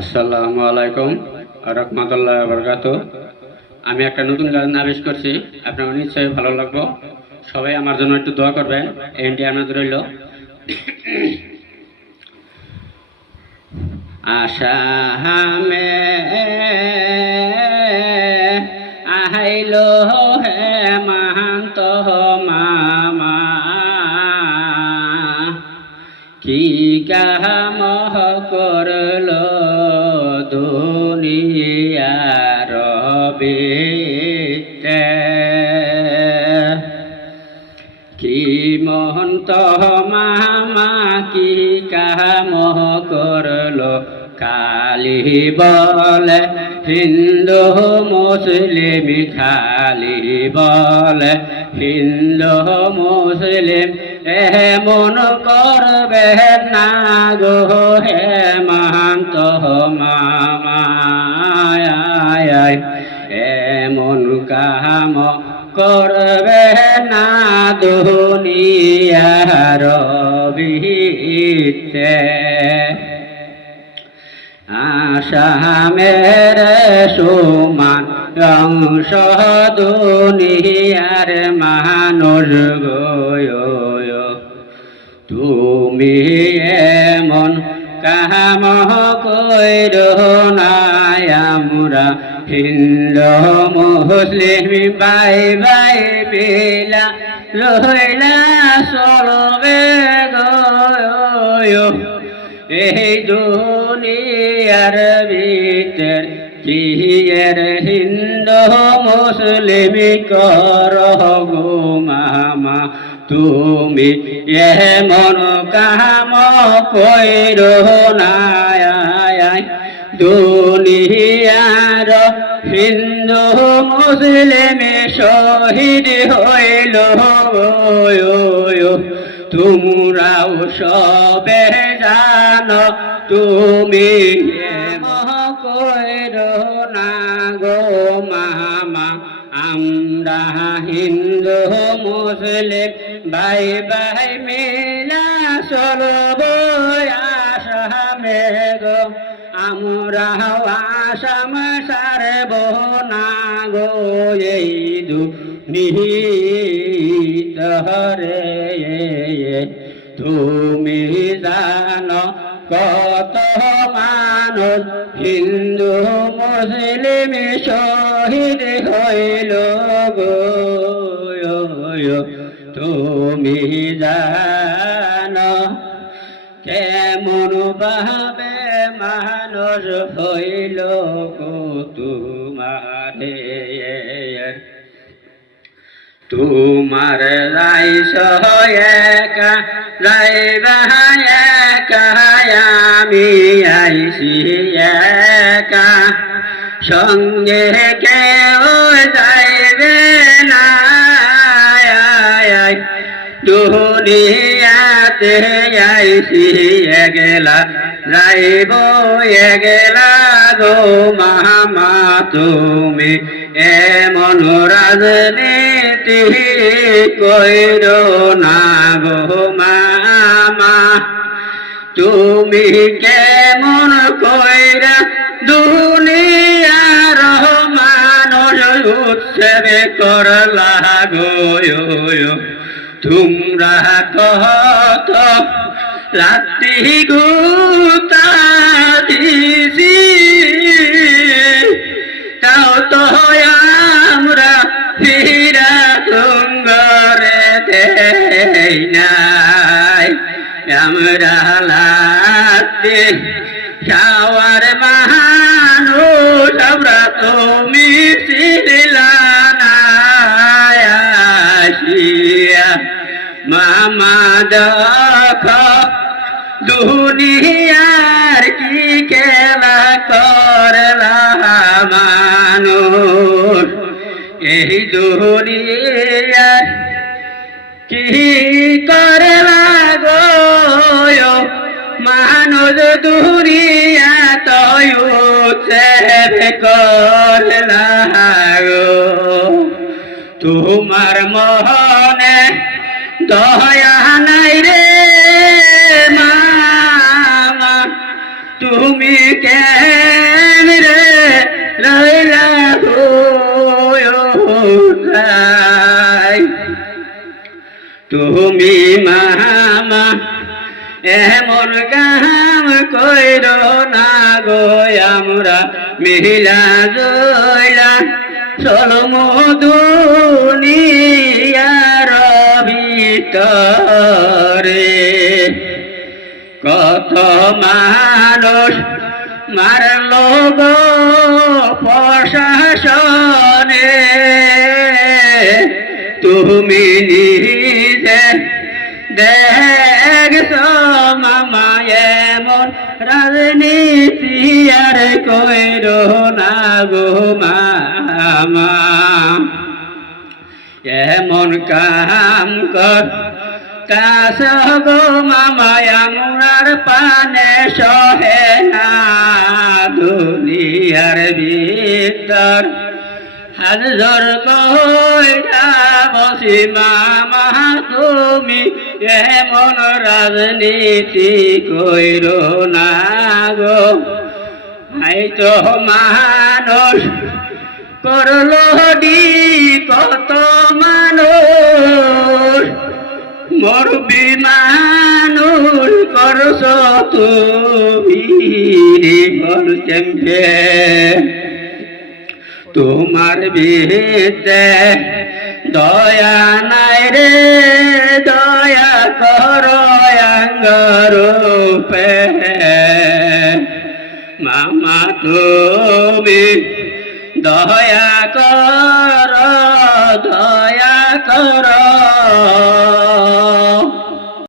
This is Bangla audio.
আসসালামু আলাইকুম রহমতুল্লাহ বরকাত। আমি একটা নতুন গান আবিষ্কার করছি, আপনার নিশ্চয়ই ভালো লাগবে। সবাই আমার জন্য একটু দোয়া করবেন, এনটি আপনাদের রইল। আশা হামে আহাইলো হে মাহান্ত মামা, কি কাম করল দুনিয়ার ভিতরে, কি মহন্ত মামা কি কাম করল। কালি বলে হিন্দু মুসলিম, খালি বলে হিন্দু মুসলিম, এমন করবে না গো হে মাহান্ত মামা, এমন কাম করবে না দুনিয়ার ভিতরে। আসামের সমান অংশ দুনিয়ার মানুষ গো, তুমি এমন কাম কইর না। আমরা হিন্দু মুসলিম ভাই ভাই মিলা রইলা চলবে গো, এই দুনিয়ার ভিতর কি এর হিন্দু মুসলিম কর গো মামা, তুমি এমন কাম কইর না। দুনিয়ার হিন্দু মুসলিম শহীদ হইল, তোমরাও সবে জানো, তুমি কইর না গো মামা। আমরা হিন্দু মুসলিম ভাই ভাই মিলা চলব আসামে গো, আমরা আসাম সারব না গো এই দুনিয়ারে। তুমি জানো কত মানুষ হিন্দু মুসলিম শহীদ হইল গো, তুমি জানো কেমন ভাবে মানুষ হইল গো তোমারে। তোমার রাইস একা যাইবা একা, আমি আইসি একা, সঙ্গে কেউ যাইবে না। দুনিয়াতে আইসি একলা, যাইব একলা গো মামা। তুমি এমন রাজনীতি কইর না গো মামা, তুমি কেমন কইরা দুনিয়ার মানুষ উৎসবে করলা গো। তোমরা কত রাত্রি গুতা দিছি, তাও তো আমরা ফিরা তুঙ্গরে দেই নাই। আমরা লাতে খাওয়ার মানুষ, আমরা তুমি ছিলা না। আসিয়া মামা দেখো দুনিয়ার কি খেলা করলা মানুষ, এই দুনিয়ার কি করলা গো মানুষ। দুনিয়া তয় করলা গো, তোমার মনে দয়া নাই রে মামা, তুমি কেন রে রইলা তুমি মামা এমন কাম কইর না গো আমরা মিলা জইলা চলম দুনিয়ার ভিতরে কত মানুষ মারল গো প্রশাসনে তুমি নিজে দেখছ মামা এমন রাজনীতি আর কইর না গো মামা এমন কাম কর কাছ গো মামা আমার পানে সহে না দুনিয়ার ভিতর হাজার কইরা বসি মামা তুমি এমন রাজনীতি কইর না গো এই তো মানুষ করলো ডি কত মানুষ মরবি মানুষ করছ তুমি কেমপে তোমার বিতে দয়া নাই রে দয়া করো অঙ্গরূপে মামা তুমি দয়া কর